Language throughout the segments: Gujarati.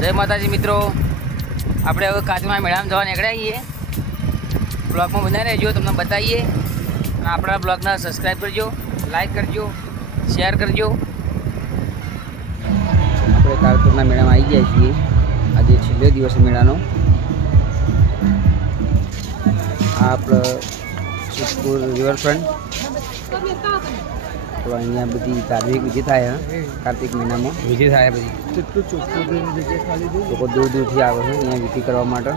જય માતાજી મિત્રો, આપણે હવે કાચમાં મેળામાં જવા નીકળ્યા છીએ. બ્લોગમાં બનાવી રહેજો, તમને બતાવીએ. અને આપણા બ્લોગને સબસ્ક્રાઈબ કરજો, લાઈક કરજો, શેર કરજો. આપણે કાળપુરના મેળામાં આવી ગયા છીએ. આજે છેલ્લો દિવસ મેળાનો. આ આપણે સિદ્ધપુર રિવરફ્રન્ટ. તો અહીંયા બધી ધાર્મિક વિધિ થાય કાર્તિક મહિનામાં વિધિ થાય બધી. લોકો દૂર દૂરથી આવે છે અહીંયા વિધિ કરવા માટે.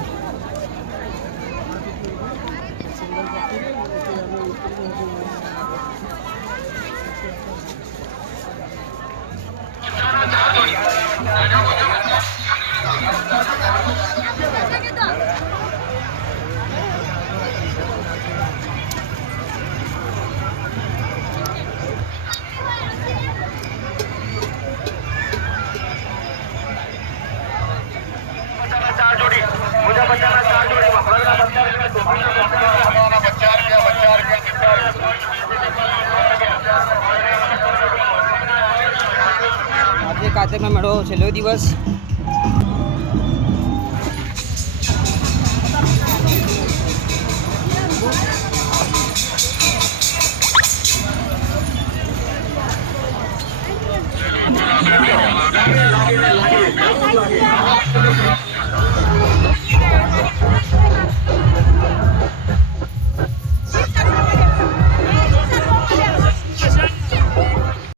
આજે કાર્તિકનો મેળો છેલ્લો દિવસ.